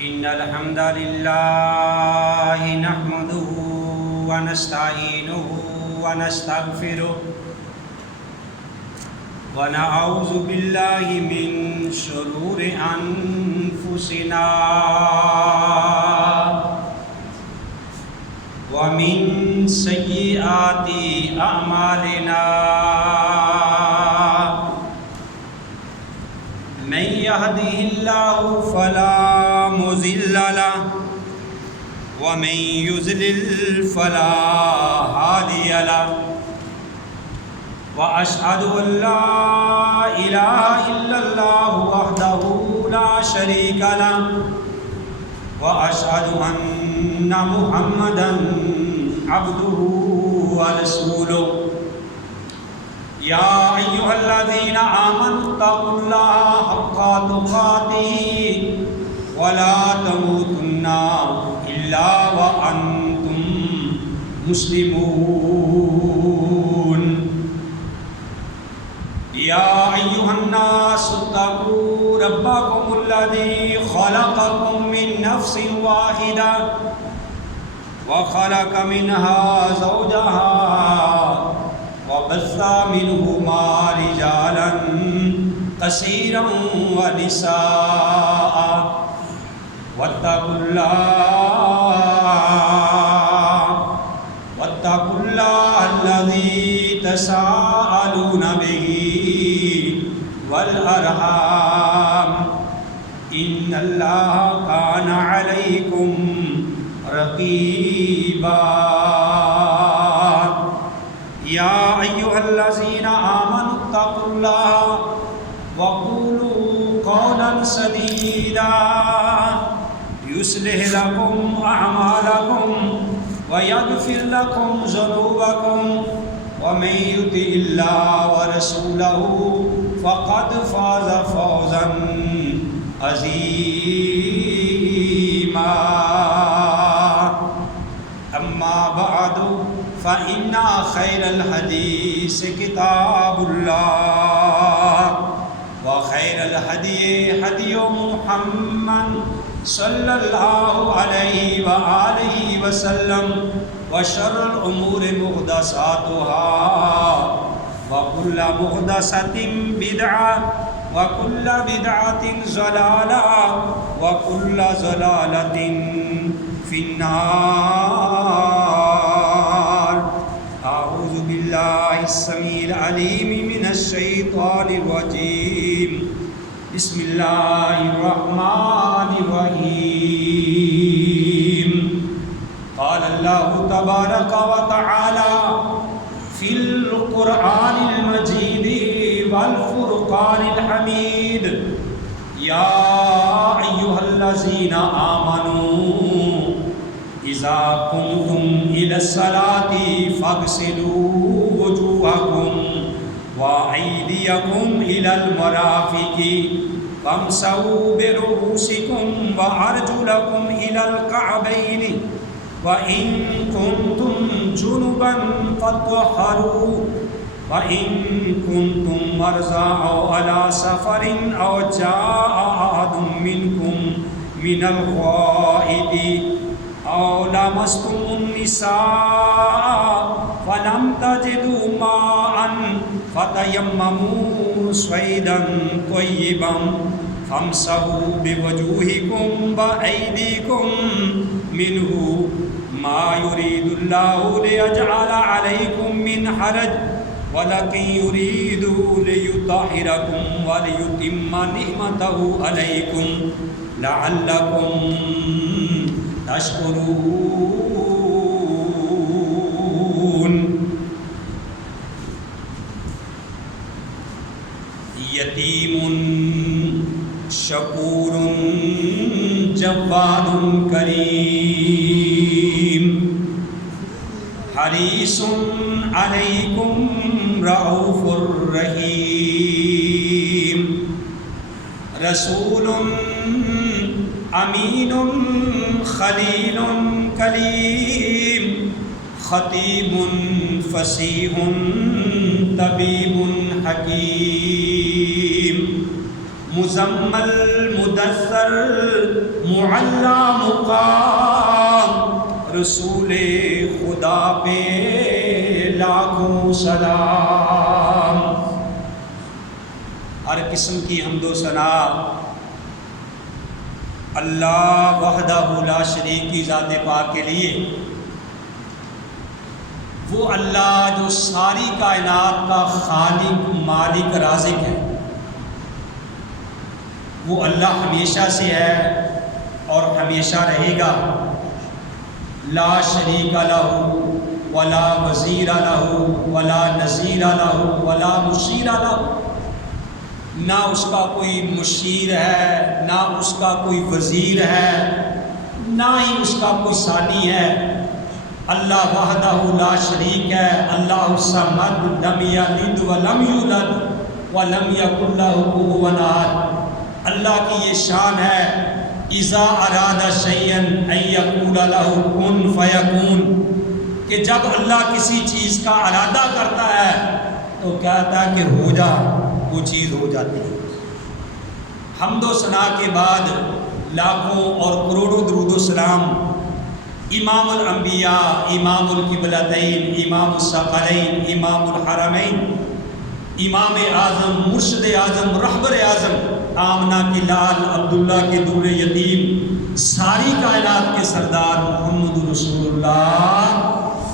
إن الحمد لله نحمده ونستعينه ونستغفره ونعوذ بالله من شرور أنفسنا ومن سيئات أعمالنا من يهده الله فلا مضل له ومن يضلل فلا هادي له وأشهد أن لا إله إلا الله وحده لا شريك له وأشهد أن محمدا عبده ورسوله يا أيها الذين آمنوا اتقوا الله حق تقاته ولا تموتن إلا وأنتم مسلمون يا أيها الناس اتقوا ربكم الذي خلقكم من نفس واحدة وخلق منها زوجها وبث منهما رجالا كثيرا ونساء واتقوا الله الذي تساءلون به والأرحام إن الله كان عليكم رقيبا يا أيها الذين آمنوا اتقوا الله وقولوا قولا سديدا يصلح لكم أعمالكم ويغفر لكم ذنوبكم ومن يطع الله ورسوله فقد فاز فوزا عظيما أما بعد فإن خير الحديث كتاب الله وخير الهدي هدي محمد صلى الله عليه وآله وسلم وشر الأمور محدثاتها وكل محدثة بدعة وكل بدعة ضلالة وكل ضلالة في النار. أعوذ بالله السميع العليم من الشيطان الرجيم. بسم الله الرحمن الرحيم. قال الله تبارك وتعالى في القرآن المجيد والفرقان الحميد يا أيها الذين آمنوا إذا قمتم إلى الصلاة فاغسلوا وجوهكم وأيديكم إلى المرافق وامسحوا برؤوسكم وأرجلكم إلى الكعبين وإن كنتم جنبا فاطهروا وإن كنتم مرضى أو على سفر أو جاء أحد منكم من الغائط أو لمستم النساء فلم تجدوا ماء فتيمموا صعيدا طيبا فامسحوا بوجوهكم وأيديكم منه ما يريد الله ليجعل عليكم من حرج ولكن يريد ليطهركم وليتم نعمته عليكم لعلكم تشكرون. یتیم شکور جواد کریم حریص علیکم رؤوف رحیم رسول امین خلیل کلیم خطیب فصیح طبیب حکیم مزمل مدثر معلا مقام، رسول خدا پہ لاکھوں سلام۔ ہر قسم کی حمد و ثنا اللہ وحدہ لا شریک کی ذات پاک کے لیے، وہ اللہ جو ساری کائنات کا خالق مالک رازق ہے، وہ اللہ ہمیشہ سے ہے اور ہمیشہ رہے گا۔ لا شریک لہ ولا وزیر لہ ولا نظیر لہ ولا مشیر لہ، نہ اس کا کوئی مشیر ہے، نہ اس کا کوئی وزیر ہے، نہ ہی اس کا کوئی ثانی ہے۔ اللہ وحدہ لا شریک ہے، اللہ الصمد لم یلد ولم یولد ولم یکن لہ کفوا احد۔ اللہ کی یہ شان ہے، اذا اراد شیئا ان یقول لہ کن فیکون، کہ جب اللہ کسی چیز کا ارادہ کرتا ہے تو کہتا ہے کہ ہو جا، وہ چیز ہو جاتی ہے۔ حمد و ثنا کے بعد لاکھوں اور کروڑوں درود و سلام امام الانبیاء، امام القبلتین، امام الثقلین، امام الحرمین، امام اعظم، مرشد اعظم، رہبر اعظم، آمنہ کے لال، عبداللہ کے دور یتیم، ساری کائنات کے سردار محمد رسول اللہ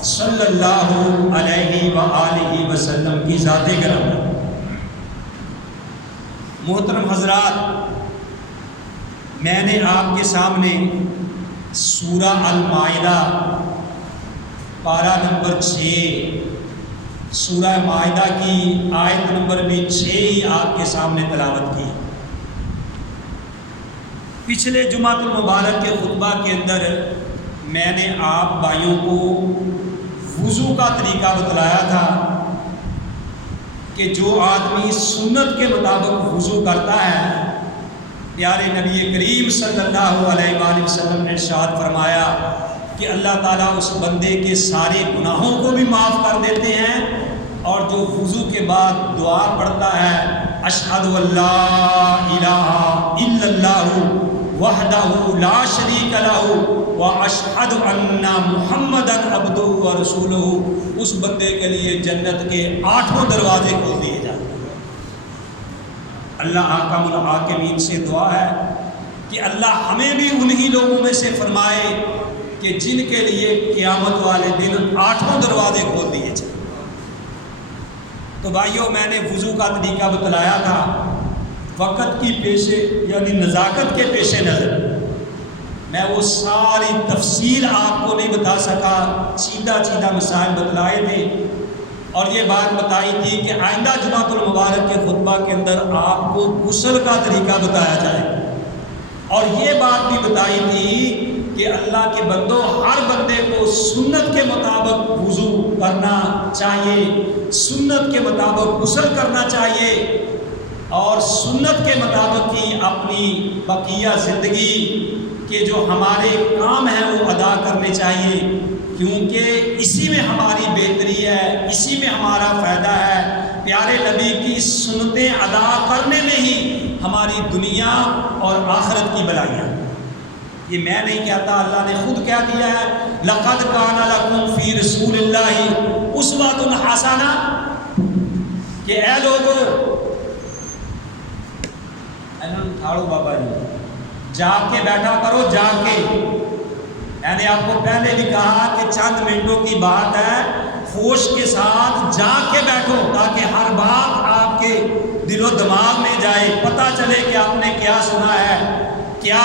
صلی اللہ علیہ وآلہ وسلم کی ذات گرامی۔ محترم حضرات، میں نے آپ کے سامنے سورہ المائدہ پارہ نمبر 6، سورہ مائدہ کی آیت نمبر میں 6 ہی آپ کے سامنے تلاوت کی۔ پچھلے جمعۃ المبارک کے خطبہ کے اندر میں نے آپ بھائیوں کو وضو کا طریقہ بتلایا تھا کہ جو آدمی سنت کے مطابق وضو کرتا ہے، پیارے نبی کریم صلی اللہ علیہ وآلہ وسلم نے ارشاد فرمایا کہ اللہ تعالیٰ اس بندے کے سارے گناہوں کو بھی معاف کر دیتے ہیں، اور جو وضو کے بعد دعا پڑھتا ہے، اشہد ان لا الہ الا اللہ وحدہ لا شریک لہ واشہد ان محمدا عبدہ ورسولہ، اس بندے کے لیے جنت کے 8 دروازے کھول دیے جاتے ہیں۔ اللہ حاکم الحاکمین سے دعا ہے کہ اللہ ہمیں بھی انہی لوگوں میں سے فرمائے کہ جن کے لیے قیامت والے دن 8 دروازے کھول دیے جائیں۔ تو بھائیوں، میں نے وضو کا طریقہ بتلایا تھا، وقت کی پیشے یعنی نزاکت کے پیش نظر میں وہ ساری تفصیل آپ کو نہیں بتا سکا، سیدھا مسائل بتلائے تھے، اور یہ بات بتائی تھی کہ آئندہ جمعۃ المبارک کے خطبہ کے اندر آپ کو غسل کا طریقہ بتایا جائے، اور یہ بات بھی بتائی تھی کہ اللہ کے بندوں، ہر بندے کو سنت کے مطابق وضو کرنا چاہیے، سنت کے مطابق غسل کرنا چاہیے، اور سنت کے مطابق ہی اپنی بقیہ زندگی کے جو ہمارے کام ہیں وہ ادا کرنے چاہیے، کیونکہ اسی میں ہماری بہتری ہے، اسی میں ہمارا فائدہ ہے۔ پیارے نبی کی سنتیں ادا کرنے میں ہی ہماری دنیا اور آخرت کی بھلائیاں۔ یہ میں نہیں کہتا، اللہ نے خود کہہ دیا ہے، لَقَدْ كَانَ لَكُمْ فِي رَسُولِ اللَّهِ أُسْوَةٌ حَسَنَةٌ، کہ اے لوگو، اٹھاڑو بابا جی، جاگ کے بیٹھا کرو، جاگ کے۔ میں نے آپ کو پہلے بھی کہا کہ چند منٹوں کی بات ہے، ہوش کے ساتھ جاگ کے بیٹھو تاکہ ہر بات آپ کے دل و دماغ میں جائے، پتہ چلے کہ آپ نے کیا سنا ہے، کیا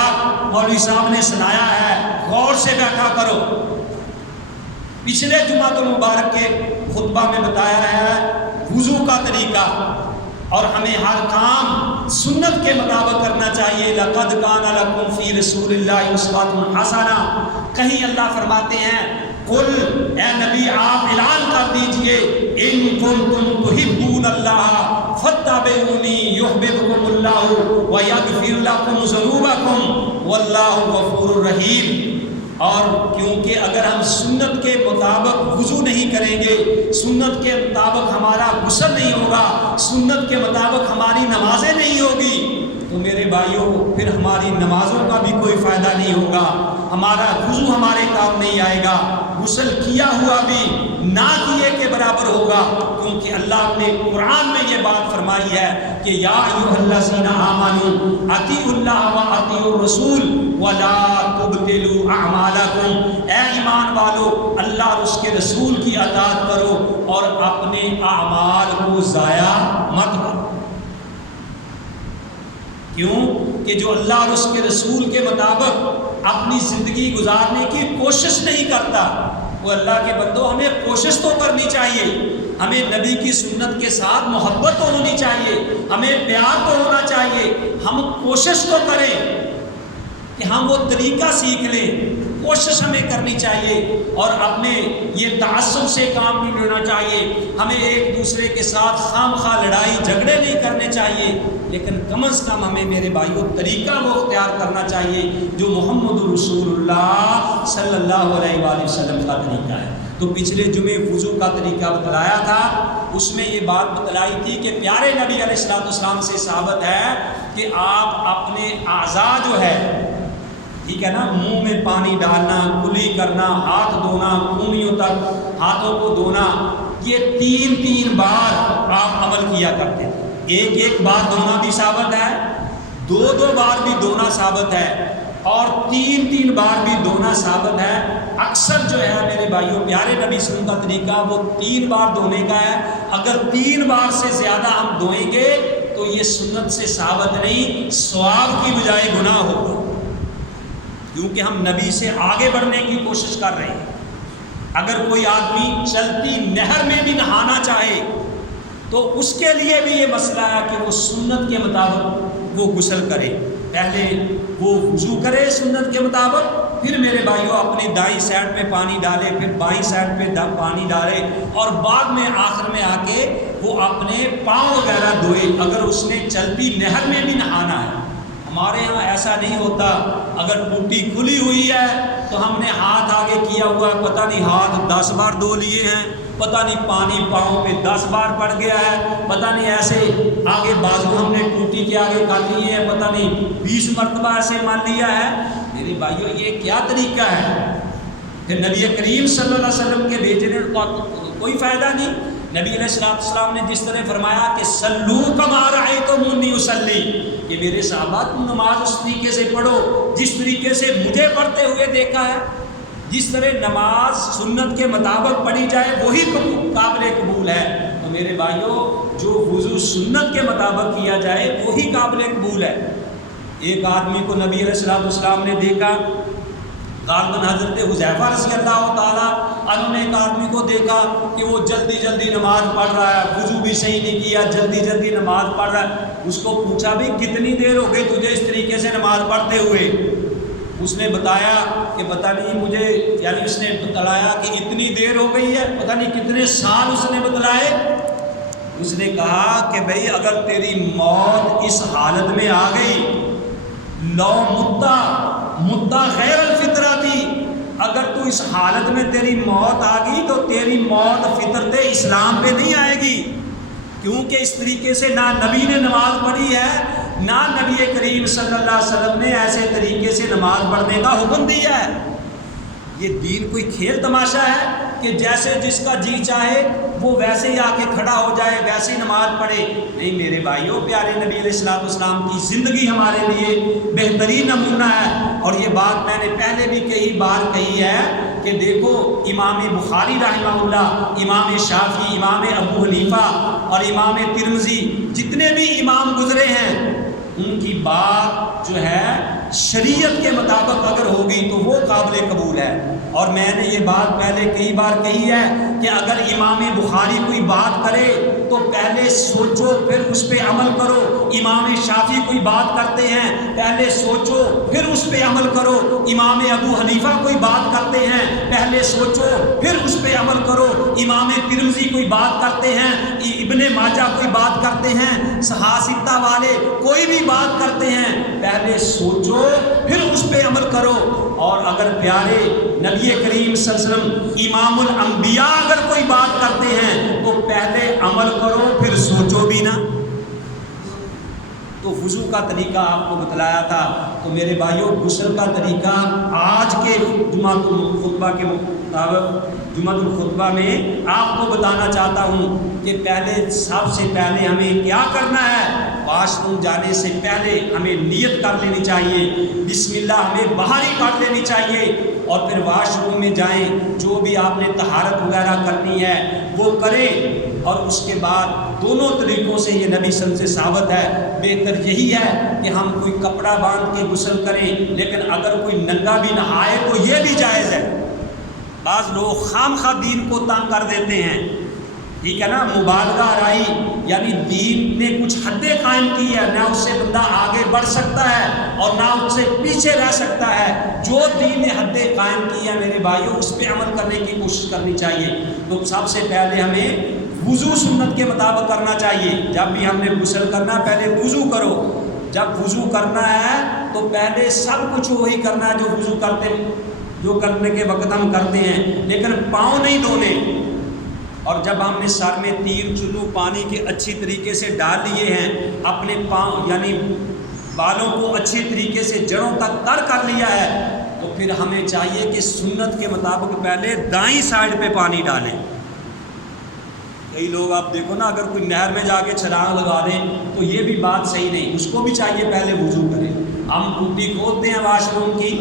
مولوی صاحب نے سنایا ہے، غور سے بیٹھا کرو۔ پچھلے جمعہ المبارک کے خطبہ میں بتایا ہے وضو کا طریقہ، اور ہمیں ہر کام سنت کے مطابق کرنا چاہیے۔ لَقَدْ كَانَ لَكُمْ فِي رَسُولِ اللَّهِ أُسْوَةٌ حَسَنَةٌ، کہیں اللہ فرماتے ہیں، قل، اے نبی آپ اعلان کر دیجئے، ان کنتم تحبون اللہ فاتبعونی یحببکم اللہ ویغفر لکم ذنوبکم واللہ غفور رحیم۔ اور کیونکہ اگر ہم سنت کے مطابق وضو نہیں کریں گے، سنت کے مطابق ہمارا غسل نہیں ہوگا، سنت کے مطابق ہماری نمازیں نہیں ہوگی، تو میرے بھائیوں پھر ہماری نمازوں کا بھی کوئی فائدہ نہیں ہوگا، ہمارا وضو ہمارے کام نہیں آئے گا، غسل کیا ہوا بھی نہ کیے کے برابر ہوگا، کیونکہ اللہ نے قرآن میں یہ بات فرمائی ہے کہ یا ایھا الذین آمنوا اطیعوا اللہ و اطیعوا الرسول ولا تبطلوا اعمالکم، اے ایمان والو اللہ اور اس کے رسول کی اطاعت کرو اور اپنے اعمال کو ضائع مت کرو۔ کیوں کہ جو اللہ اور اس کے رسول کے مطابق اپنی زندگی گزارنے کی کوشش نہیں کرتا، وہ اللہ کے بندوں ہمیں کوشش تو کرنی چاہیے، ہمیں نبی کی سنت کے ساتھ محبت تو ہونی چاہیے، ہمیں پیار تو ہونا چاہیے، ہم کوشش تو کریں کہ ہم وہ طریقہ سیکھ لیں، کوشش ہمیں کرنی چاہیے، اور اپنے یہ تعصب سے کام نہیں لینا چاہیے، ہمیں ایک دوسرے کے ساتھ خام خواہ لڑائی جھگڑے نہیں کرنے چاہیے، لیکن کم از کم ہمیں میرے بھائیوں طریقہ وہ اختیار کرنا چاہیے جو محمد رسول اللہ صلی اللہ علیہ وآلہ وسلم کا طریقہ ہے۔ تو پچھلے جمعے وضو کا طریقہ بتلایا تھا، اس میں یہ بات بتلائی تھی کہ پیارے نبی علیہ السلام سے ثابت ہے کہ آپ اپنے اعضاء جو ہے، ٹھیک ہے نا، منہ میں پانی ڈالنا، کلی کرنا، ہاتھ دھونا، کونیوں تک ہاتھوں کو دھونا، یہ 3 بار آپ عمل کیا کرتے تھے۔ ایک بار دھونا بھی ثابت ہے، 2 بار بھی دھونا ثابت ہے، اور 3 بار بھی دھونا ثابت ہے۔ اکثر جو ہے میرے بھائیوں پیارے نبی صلی اللہ علیہ وسلم کا طریقہ وہ 3 بار دھونے کا ہے۔ اگر 3 بار سے زیادہ ہم دھوئیں گے تو یہ سنت سے ثابت نہیں، ثواب کی بجائے گناہ ہوگا، کیونکہ ہم نبی سے آگے بڑھنے کی کوشش کر رہے ہیں۔ اگر کوئی آدمی چلتی نہر میں بھی نہانا چاہے تو اس کے لیے بھی یہ مسئلہ ہے کہ وہ سنت کے مطابق وہ غسل کرے، پہلے وہ وضو کرے سنت کے مطابق، پھر میرے بھائیوں اپنی دائیں سائڈ پہ پانی ڈالے، پھر بائیں سائڈ پہ پانی ڈالے، اور بعد میں آخر میں آ کے وہ اپنے پاؤں وغیرہ دھوئے اگر اس نے چلتی نہر میں بھی نہانا ہے۔ ہمارے ہاں ایسا نہیں ہوتا، اگر ٹوٹی کھلی ہوئی ہے تو ہم نے ہاتھ آگے کیا ہوا ہے، پتہ نہیں ہاتھ 10 بار دھو لیے ہیں، پتہ نہیں پانی پاؤں پہ 10 بار پڑ گیا ہے، پتہ نہیں ایسے آگے بازو ہم نے ٹوٹی کے آگے کر لیے ہیں، پتہ نہیں 20 مرتبہ ایسے مان لیا ہے۔ میرے بھائیوں یہ کیا طریقہ ہے؟ پھر نبی کریم صلی اللہ علیہ وسلم کے بھیجنے کا کوئی فائدہ نہیں۔ نبی علیہ السلام نے جس طرح فرمایا کہ صلو کما رأیتمونی اصلی، کہ میرے صحابہ تم نماز اس طریقے سے پڑھو جس طریقے سے مجھے پڑھتے ہوئے دیکھا ہے۔ جس طرح نماز سنت کے مطابق پڑھی جائے وہی قابل قبول ہے۔ تو میرے بھائیوں جو وضو سنت کے مطابق کیا جائے وہی قابل قبول ہے۔ ایک آدمی کو نبی علیہ السلام نے دیکھا، غالباً حضرت حذیفہ رضی اللہ تعالیٰ عنہ نے ایک آدمی کو دیکھا کہ وہ جلدی نماز پڑھ رہا ہے، وضو بھی صحیح نہیں کیا، جلدی نماز پڑھ رہا ہے۔ اس کو پوچھا بھی کتنی دیر ہو گئی تجھے اس طریقے سے نماز پڑھتے ہوئے؟ اس نے بتایا کہ پتہ نہیں مجھے، یعنی اس نے بتلایا کہ اتنی دیر ہو گئی ہے، پتہ نہیں کتنے سال اس نے بتلائے۔ اس نے کہا کہ بھئی اگر تیری موت اس حالت میں آ گئی، لو مدہ غیر الفطرہ تھی، اگر تو اس حالت میں تیری موت آ گئی تو تیری موت فطرت اسلام پہ نہیں آئے گی، کیونکہ اس طریقے سے نہ نبی نے نماز پڑھی ہے، نہ نبی کریم صلی اللہ علیہ وسلم نے ایسے طریقے سے نماز پڑھنے کا حکم دیا ہے۔ یہ دین کوئی کھیل تماشا ہے کہ جیسے جس کا جی چاہے وہ ویسے ہی آ کے کھڑا ہو جائے، ویسے ہی نماز پڑھے؟ نہیں میرے بھائیوں، پیارے نبی علیہ السلام کی زندگی ہمارے لیے بہترین نمونہ ہے۔ اور یہ بات میں نے پہلے بھی کئی بار کہی ہے کہ دیکھو امام بخاری رحمہ اللہ، امام شافعی، امام ابو حنیفہ اور امام ترمذی، جتنے بھی امام گزرے ہیں، ان کی بات جو ہے شریعت کے مطابق اگر ہوگی تو وہ قابل قبول ہے۔ اور میں نے یہ بات پہلے کئی بار کہی ہے کہ اگر امام بخاری کوئی بات کرے تو پہلے سوچو پھر اس پہ عمل کرو۔ امام شافعی کوئی بات کرتے ہیں، پہلے سوچو پھر اس پہ عمل کرو۔ امام ابو حنیفہ کوئی بات کرتے ہیں، پہلے سوچو پھر اس پہ عمل کرو۔ امام ترمذی کوئی بات کرتے ہیں، ابن ماجہ کوئی بات کرتے ہیں، صحاح والے کوئی بھی بات کرتے ہیں، پہلے سوچو پھر اس پہ عمل کرو۔ اور اگر پیارے نبی کریم صلی اللہ علیہ وسلم امام الانبیاء اگر کوئی بات کرتے ہیں تو پہلے عمل کرو پھر سوچو بھی نہ۔ تو وضو کا طریقہ آپ کو بتلایا تھا. تو میرے بھائیوں غسل کا طریقہ آج کے جمعہ الخطبہ کے مطابق جمعہ الخطبہ میں آپ کو بتانا چاہتا ہوں کہ پہلے سب سے پہلے ہمیں کیا کرنا ہے. واش روم جانے سے پہلے ہمیں نیت کر لینی چاہیے, بسم اللہ ہمیں باہر ہی پڑھ لینی چاہیے, اور پھر واش روم میں جائیں, جو بھی آپ نے طہارت وغیرہ کرنی ہے وہ کریں. اور اس کے بعد دونوں طریقوں سے یہ نبی صلی اللہ علیہ وسلم سے ثابت ہے. بہتر یہی ہے کہ ہم کوئی کپڑا باندھ کے غسل کریں, لیکن اگر کوئی ننگا بھی نہائے تو یہ بھی جائز ہے. بعض لوگ خام خواہ دین کو تنگ کر دیتے ہیں, ٹھیک ہے نا, مبالغہ آرائی, یعنی دین نے کچھ حدیں قائم کی ہے, نہ اس سے بندہ آگے بڑھ سکتا ہے اور نہ اس سے پیچھے رہ سکتا ہے. جو دین نے حدیں قائم کی ہے میرے بھائیوں, اس پہ عمل کرنے کی کوشش کرنی چاہیے. تو سب سے پہلے ہمیں وضو سنت کے مطابق کرنا چاہیے. جب بھی ہم نے غسل کرنا پہلے وضو کرو. جب وضو کرنا ہے تو پہلے سب کچھ وہی کرنا ہے جو کرنے کے وقت ہم کرتے ہیں, لیکن پاؤں نہیں دھونے. اور جب ہم نے سر میں 3 چلو پانی کے اچھی طریقے سے ڈال لیے ہیں, اپنے پاؤں یعنی بالوں کو اچھی طریقے سے جڑوں تک تر کر لیا ہے, تو پھر ہمیں چاہیے کہ سنت کے مطابق پہلے دائیں سائڈ پہ پانی ڈالیں. کئی لوگ آپ دیکھو نا, اگر کوئی نہر میں جا کے چھلانگ لگا دیں تو یہ بھی بات صحیح نہیں, اس کو بھی چاہیے پہلے وضو کریں. ہم ٹوٹی کھولتے ہیں واش روم کی,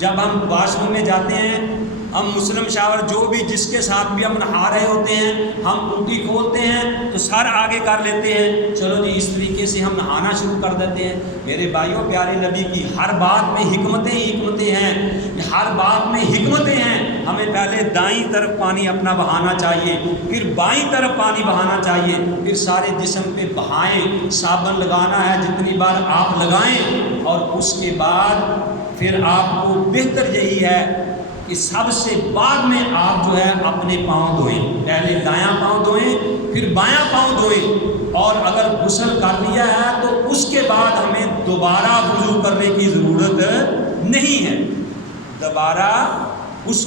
جب ہم واش روم میں جاتے ہیں, ہم مسلم شاور جو بھی جس کے ساتھ بھی ہم نہا رہے ہوتے ہیں, ہم ٹوٹی کھولتے ہیں تو سر آگے کر لیتے ہیں, چلو جی اس طریقے سے ہم نہانا شروع کر دیتے ہیں. میرے بھائیوں, پیارے نبی کی ہر بات میں حکمتیں ہیں, ہر بات میں حکمتیں ہیں. ہمیں پہلے دائیں طرف پانی اپنا بہانا چاہیے, پھر بائیں طرف پانی بہانا چاہیے, پھر سارے جسم پہ بہائیں. صابن لگانا ہے جتنی بار آپ لگائیں, اور اس کے بعد پھر آپ کو بہتر یہی ہے کہ سب سے بعد میں آپ جو ہے اپنے پاؤں دھوئیں. پہلے دایاں پاؤں دھوئیں, پھر بایاں پاؤں دھوئیں. اور اگر غسل کر لیا ہے تو اس کے بعد ہمیں دوبارہ وضو کرنے کی ضرورت نہیں ہے. دوبارہ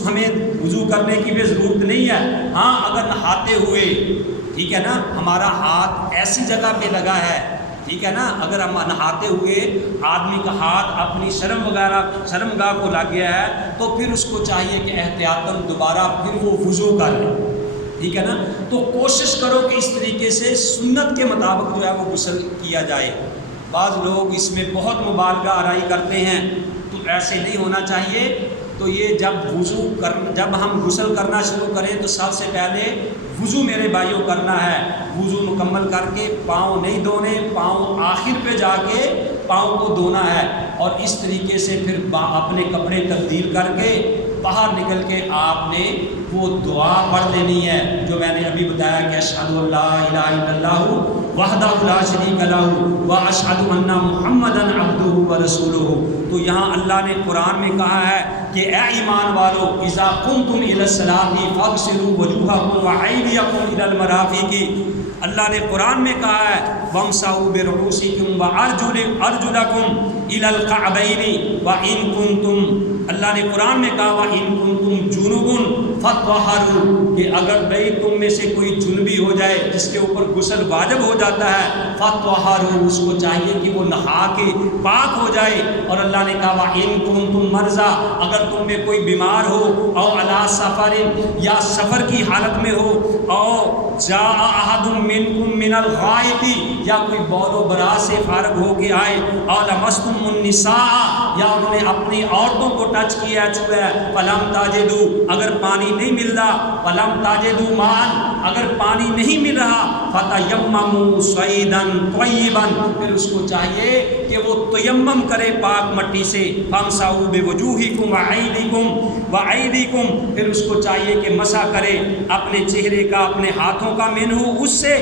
ہمیں وضو کرنے کی بھی ضرورت نہیں ہے. ہاں, اگر نہاتے ہوئے, ٹھیک ہے نا, ہمارا ہاتھ ایسی جگہ پہ لگا ہے, ٹھیک ہے نا, اگر ہم نہاتے ہوئے آدمی کا ہاتھ اپنی شرمگاہ کو لگ گیا ہے, تو پھر اس کو چاہیے کہ احتیاطاً دوبارہ پھر وہ وضو کر لے, ٹھیک ہے نا. تو کوشش کرو کہ اس طریقے سے سنت کے مطابق جو ہے وہ غسل کیا جائے. بعض لوگ اس میں بہت مبالغہ آرائی کرتے ہیں, تو ایسے نہیں ہونا چاہیے. تو یہ جب ہم غسل کرنا شروع کریں تو سب سے پہلے وضو میرے بھائیوں کرنا ہے. وضو مکمل کر کے پاؤں نہیں دھونے, پاؤں آخر پہ جا کے پاؤں کو دھونا ہے. اور اس طریقے سے پھر اپنے کپڑے تبدیل کر کے باہر نکل کے آپ نے وہ دعا پڑھ لینی ہے جو میں نے ابھی بتایا کہ اشہد ان لا الہ الا اللہ وحدہ لا شریک لہ واشہد ان محمدا عبدہ ورسولہ. تو یہاں اللہ نے قرآن میں کہا ہے کہ اے ایمان والو, اذا قمتم الی الصلاۃ فاغسلوا وجوہکم وایدیکم الی المرافق. اللہ نے قرآن میں کہا ہے وامسحوا برؤوسکم وارجلکم الی الکعبین وان کنتم, اللہ نے قرآن میں کہا وان کنتم جنبا فطہروا, کہ اگر بھئی تم میں سے کوئی جنبی ہو جائے جس کے اوپر غسل واجب ہو جاتا ہے, فطہروا, اس کو چاہیے کہ وہ نہا کے پاک ہو جائے. اور اللہ نے کہا وان کنتم مرضی, اگر تم میں کوئی بیمار ہو, او علی سفر, یا سفر کی حالت میں ہو, او جاء احد منکم من الغائط, یا کوئی بول و براز سے فارغ ہو کے آئے, او لمستم النساء, یا انہوں نے اپنی عورتوں کو ٹچ کیا چھوا ہے, فلم تاجدوا, اگر پانی نہیں مل رہا, فلم تاجدوا ماء, اگر پانی نہیں مل رہا, فتیمموا صعیدا طیبا, پھر اس کو چاہیے کہ وہ تیمم کرے پاک مٹی سے. فامسحوا بوجوہکم وایدیکم, پھر اس کو چاہیے کہ مسح کرے اپنے چہرے کا, اپنے ہاتھوں کا, منہ, اس سے.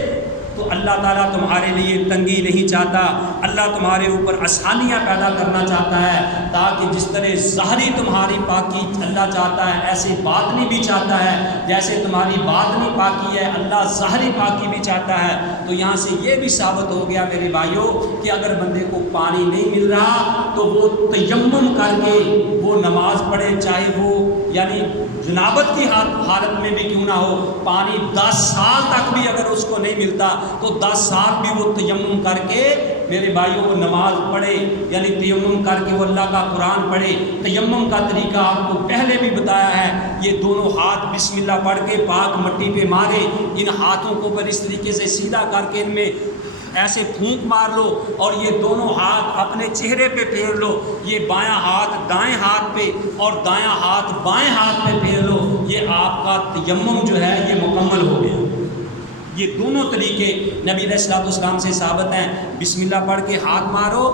تو اللہ تعالیٰ تمہارے لیے تنگی نہیں چاہتا, اللہ تمہارے اوپر آسانیاں پیدا کرنا چاہتا ہے, تاکہ جس طرح ظاہری تمہاری پاکی اللہ چاہتا ہے ایسے باطنی بھی چاہتا ہے. جیسے تمہاری باطنی پاکی ہے اللہ ظاہری پاکی بھی چاہتا ہے. تو یہاں سے یہ بھی ثابت ہو گیا میرے بھائیوں کہ اگر بندے کو پانی نہیں مل رہا تو وہ تیمم کر کے وہ نماز پڑھے, چاہے وہ یعنی جنابت کی حالت میں بھی کیوں نہ ہو. پانی 10 سال تک بھی اگر اس کو نہیں ملتا تو 10 سال بھی وہ تیمم کر کے میرے بھائیوں وہ نماز پڑھے، یعنی تیمم کر کے وہ اللہ کا قرآن پڑھے۔ تیمم کا طریقہ آپ کو پہلے بھی بتایا ہے، یہ دونوں ہاتھ بسم اللہ پڑھ کے پاک مٹی پہ مارے، ان ہاتھوں کو پر اس طریقے سے سیدھا کر کے ان میں ایسے پھونک مار لو، اور یہ دونوں ہاتھ اپنے چہرے پہ پھیر لو، یہ بایاں ہاتھ دائیں ہاتھ پہ اور دایاں ہاتھ بائیں ہاتھ پہ پھیر لو، یہ آپ کا تیمم جو ہے یہ مکمل ہو گیا۔ یہ دونوں طریقے نبی علیہ الصلوۃ والسلام سے ثابت ہیں، بسم اللہ پڑھ کے ہاتھ مارو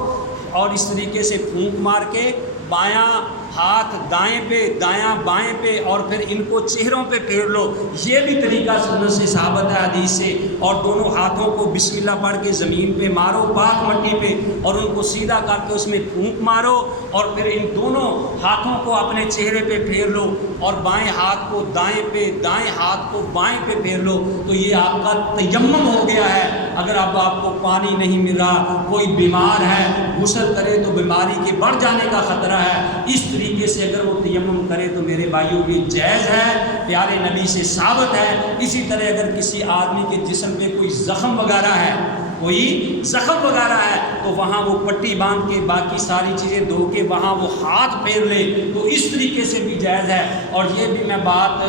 اور اس طریقے سے پھونک مار کے بایاں ہاتھ دائیں پہ دایاں بائیں پہ اور پھر ان کو چہروں پہ پھیر لو، یہ بھی طریقہ سنت سے ثابت ہے حدیث سے۔ اور دونوں ہاتھوں کو بسم اللہ پڑھ کے زمین پہ مارو پاک مٹی پہ، اور ان کو سیدھا کر کے اس میں پھونک مارو، اور پھر ان دونوں ہاتھوں کو اپنے چہرے پہ پھیر لو، اور بائیں ہاتھ کو دائیں پہ دائیں ہاتھ کو بائیں پہ پھیر لو، تو یہ آپ کا تیمم ہو گیا ہے۔ اگر اب آپ کو پانی نہیں مل رہا، کوئی بیمار ہے، غسل کرے تو بیماری کے بڑھ جانے کا خطرہ ہے، اس طریقے سے اگر وہ تیمم کرے تو میرے بھائیوں یہ جائز ہے، پیارے نبی سے ثابت ہے۔ اسی طرح اگر کسی آدمی کے جسم پہ کوئی زخم وغیرہ ہے، کوئی زخم وغیرہ ہے، تو وہاں وہ پٹی باندھ کے باقی ساری چیزیں دھو کے وہاں وہ ہاتھ پھیر لے، تو اس طریقے سے بھی جائز ہے۔ اور یہ بھی میں بات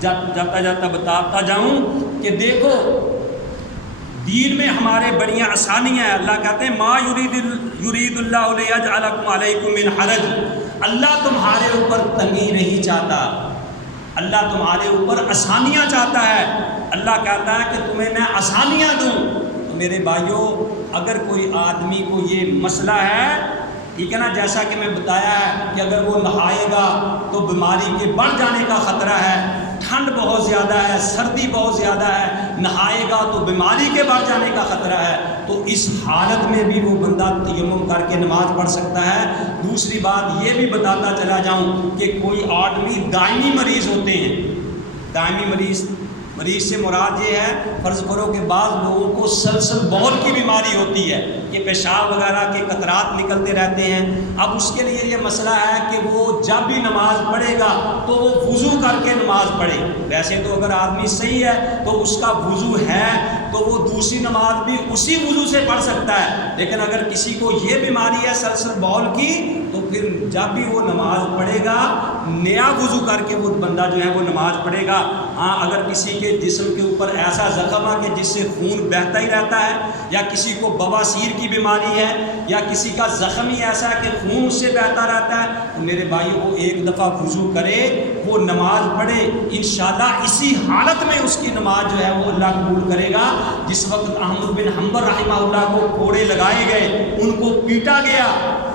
جاتا جاتا بتاتا جاؤں کہ دیکھو دین میں ہمارے بڑیاں آسانیاں ہیں۔ اللہ کہتے ہیں ما یرید اللہ لیجعلکم علیکم من حرج، اللہ تمہارے اوپر تنگی نہیں چاہتا، اللہ تمہارے اوپر آسانیاں چاہتا ہے۔ اللہ کہتا ہے کہ تمہیں میں آسانیاں دوں۔ تو میرے بھائیوں اگر کوئی آدمی کو یہ مسئلہ ہے، ٹھیک ہے نا، جیسا کہ میں بتایا ہے کہ اگر وہ نہائے گا تو بیماری کے بڑھ جانے کا خطرہ ہے، ٹھنڈ بہت زیادہ ہے، سردی بہت زیادہ ہے، نہائے گا تو بیماری کے بڑھ جانے کا خطرہ ہے، تو اس حالت میں بھی وہ بندہ تیمم کر کے نماز پڑھ سکتا ہے۔ دوسری بات یہ بھی بتاتا چلا جاؤں کہ کوئی آدمی دائمی مریض ہوتے ہیں، دائمی مریض سے مراد یہ ہے، فرض کرو کہ بعض لوگوں کو سلسل بول کی بیماری ہوتی ہے کہ پیشاب وغیرہ کے قطرات نکلتے رہتے ہیں۔ اب اس کے لیے یہ مسئلہ ہے کہ وہ جب بھی نماز پڑھے گا تو وہ وضو کر کے نماز پڑھے۔ ویسے تو اگر آدمی صحیح ہے تو اس کا وضو ہے تو وہ دوسری نماز بھی اسی وضو سے پڑھ سکتا ہے، لیکن اگر کسی کو یہ بیماری ہے سلسل بول کی تو پھر جب بھی وہ نماز پڑھے گا نیا وضو کر کے وہ بندہ جو ہے وہ نماز پڑھے گا۔ ہاں اگر کسی کے جسم کے اوپر ایسا زخم ہے کہ جس سے خون بہتا ہی رہتا ہے، یا کسی کو بواسیر کی بیماری ہے، یا کسی کا زخم ہی ایسا ہے کہ خون اس سے بہتا رہتا ہے، تو میرے بھائی وہ ایک دفعہ وضو کرے، وہ نماز پڑھے، انشاءاللہ اسی حالت میں اس کی نماز جو ہے وہ اللہ قبول کرے گا۔ جس وقت احمد بن حنبل رحمہ اللہ کو کوڑے لگائے گئے، ان کو پیٹا گیا،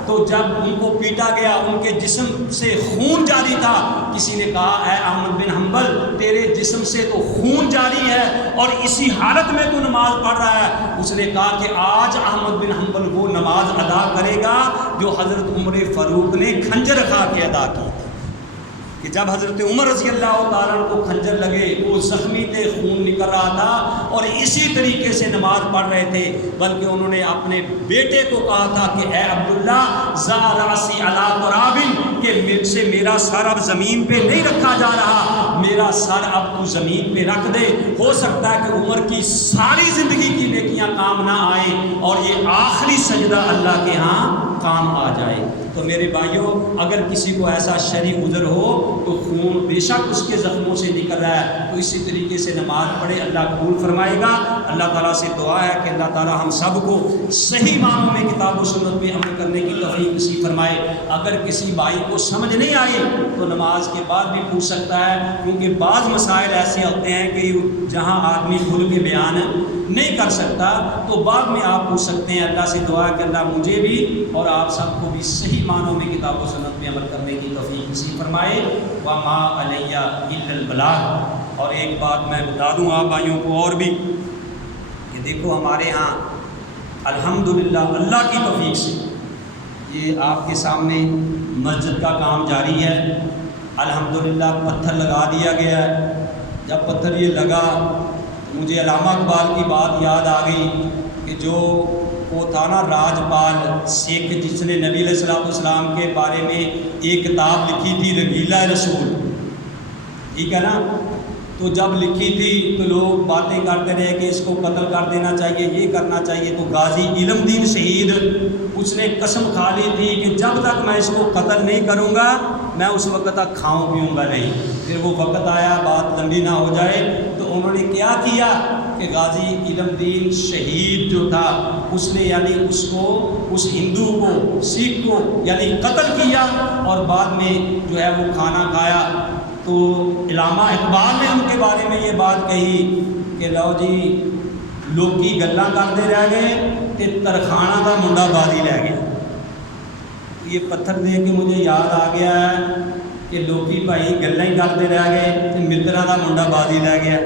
تو جب ان کو پیٹا گیا ان کے جسم سے خون جاری تھا، کسی نے کہا اے احمد بن حنبل تیرے جسم سے تو خون جاری ہے اور اسی حالت میں تو نماز پڑھ رہا ہے۔ اس نے کہا کہ آج احمد بن حنبل وہ نماز ادا کرے گا جو حضرت عمر فاروق نے کھنجر کھا کے ادا کی، کہ جب حضرت عمر رضی اللہ تعالیٰ عنہ کو کھنجر لگے وہ زخمی تھے، خون نکل رہا تھا اور اسی طریقے سے نماز پڑھ رہے تھے، بلکہ انہوں نے اپنے بیٹے کو کہا تھا کہ اے عبداللہ ذا راسی علی تراب، کہ مجھ سے میرا سر اب زمین پہ نہیں رکھا جا رہا، میرا سر اب تو زمین پہ رکھ دے، ہو سکتا ہے کہ عمر کی ساری زندگی کی نیکیاں کام نہ آئیں اور یہ آخری سجدہ اللہ کے ہاں کام آ جائے۔ تو میرے بھائیوں اگر کسی کو ایسا شرعی عذر ہو تو خون بے شک اس کے زخموں سے نکل رہا ہے تو اسی طریقے سے نماز پڑھے، اللہ قبول فرمائے گا۔ اللہ تعالیٰ سے دعا ہے کہ اللہ تعالیٰ ہم سب کو صحیح معنوں میں کتاب و سنت پہ عمل کرنے کی توفیق نصیب فرمائے۔ اگر کسی بھائی کو سمجھ نہیں آئی تو نماز کے بعد بھی پوچھ سکتا ہے، کیونکہ بعض مسائل ایسے ہوتے ہیں کہ جہاں آدمی کھل کے بیان نہیں کر سکتا تو بعد میں آپ پوچھ سکتے ہیں۔ اللہ سے دعا ہے کہ اللہ مجھے بھی اور آپ سب کو بھی صحیح معنوں میں کتاب و سنت میں عمل کرنے کی توفیق نصیب فرمائے۔ وما علیہ الا البلاغ۔ اور ایک بات میں بتا دوں آپ بھائیوں کو اور بھی کہ دیکھو ہمارے ہاں الحمدللہ اللہ کی توفیق سے یہ آپ کے سامنے مسجد کا کام جاری ہے، الحمدللہ پتھر لگا دیا گیا ہے۔ جب پتھر یہ لگا مجھے علامہ اقبال کی بات یاد آ گئی کہ جو وہ تھا نا راجپال سکھ، جس نے نبی علیہ السلام کے بارے میں ایک کتاب لکھی تھی رگیلہ رسول، ٹھیک ہے نا، تو جب لکھی تھی تو لوگ باتیں کرتے رہے کہ اس کو قتل کر دینا چاہیے، یہ کرنا چاہیے۔ تو غازی علم دین شہید اس نے قسم کھا لی تھی کہ جب تک میں اس کو قتل نہیں کروں گا میں اس وقت تک کھاؤں پیوں گا نہیں۔ پھر وہ وقت آیا، بات لمبی نہ ہو جائے، تو انہوں نے کیا کیا کہ غازی علم دین شہید جو تھا اس نے یعنی اس کو، اس ہندو کو، سکھ کو یعنی قتل کیا، اور بعد میں جو ہے وہ کھانا کھایا۔ تو علامہ اقبال نے ان کے بارے میں یہ بات کہی کہ لو جی لوکی گلاں کرتے رہ گئے تے ترخانہ دا منڈا بازی لے گیا۔ یہ پتھر دے کے مجھے یاد آ گیا ہے کہ لوکی بھائی گلاں ہی کرتے رہ گئے تے مترا دا منڈا بازی لے گیا۔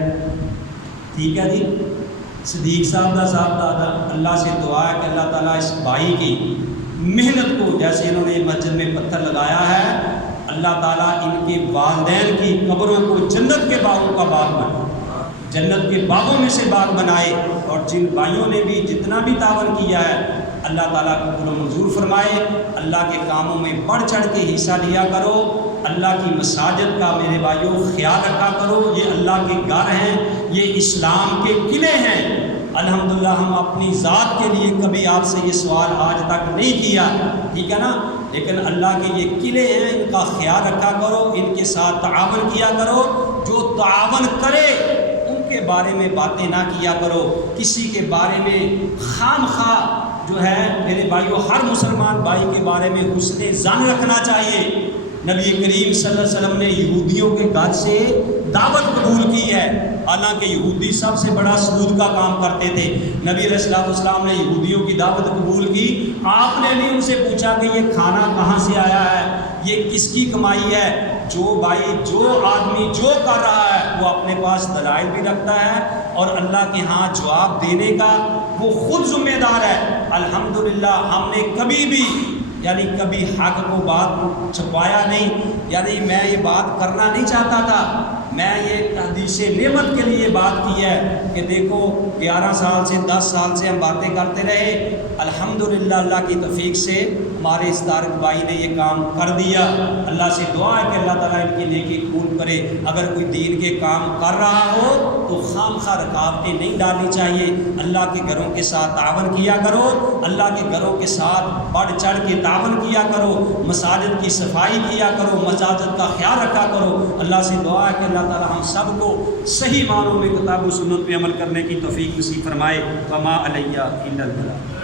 ٹھیک ہے جی، صدیق صاحب دا صاحب دادا، اللہ سے دعا ہے کہ اللہ تعالیٰ اس بھائی کی محنت کو، جیسے انہوں نے مسجد میں پتھر لگایا ہے، اللہ تعالیٰ ان کے والدین کی قبروں کو جنت کے باغوں کا باغ بنائے، جنت کے باغوں میں سے باغ بنائے، اور جن بھائیوں نے بھی جتنا بھی تعاون کیا ہے اللہ تعالیٰ کو قبول و منظور فرمائے۔ اللہ کے کاموں میں بڑھ چڑھ کے حصہ لیا کرو، اللہ کی مساجد کا میرے بھائیوں خیال رکھا کرو، یہ اللہ کے گھر ہیں، یہ اسلام کے قلعے ہیں۔ الحمدللہ ہم اپنی ذات کے لیے کبھی آپ سے یہ سوال آج تک نہیں کیا، ٹھیک ہے نا، لیکن اللہ کے یہ قلعے ہیں، ان کا خیال رکھا کرو، ان کے ساتھ تعاون کیا کرو۔ جو تعاون کرے ان کے بارے میں باتیں نہ کیا کرو، کسی کے بارے میں خام خواہ جو ہے میرے بھائیوں ہر مسلمان بھائی کے بارے میں حسن ظن رکھنا چاہیے۔ نبی کریم صلی اللہ علیہ وسلم نے یہودیوں کے گھر سے دعوت قبول کی ہے، حالانکہ یہودی سب سے بڑا سود کا کام کرتے تھے۔ نبی علیہ السلام نے یہودیوں کی دعوت قبول کی، آپ نے بھی ان سے پوچھا کہ یہ کھانا کہاں سے آیا ہے، یہ کس کی کمائی ہے؟ جو بھائی، جو آدمی جو کر رہا ہے وہ اپنے پاس دلائل بھی رکھتا ہے اور اللہ کے ہاں جواب دینے کا وہ خود ذمہ دار ہے۔ الحمدللہ ہم نے کبھی بھی یعنی کبھی حق کو بات چھپایا نہیں، یعنی میں یہ بات کرنا نہیں چاہتا تھا، میں یہ حدیث نعمت کے لیے بات کی ہے کہ دیکھو 11 سال سے 10 سال سے ہم باتیں کرتے رہے، الحمدللہ اللہ کی توفیق سے ہمارے اس طارق بھائی نے یہ کام کر دیا۔ اللہ سے دعا ہے کہ اللہ تعالیٰ ان کی نیکی قبول کرے۔ اگر کوئی دین کے کام کر رہا ہو تو خام خواہ رکاوٹیں نہیں ڈالنی چاہیے، اللہ کے گھروں کے ساتھ تعاون کیا کرو، اللہ کے گھروں کے ساتھ بڑھ چڑھ کے تعاون کیا کرو، مساجد کی صفائی کیا کرو، مساجد کا خیال رکھا کرو۔ اللہ سے دعا ہے کہ اللہ تعالیٰ ہم سب کو صحیح معنوں میں کتاب و سنت پہ عمل کرنے کی توفیق نصیب فرمائے۔ وما علیہ الا البلاغ۔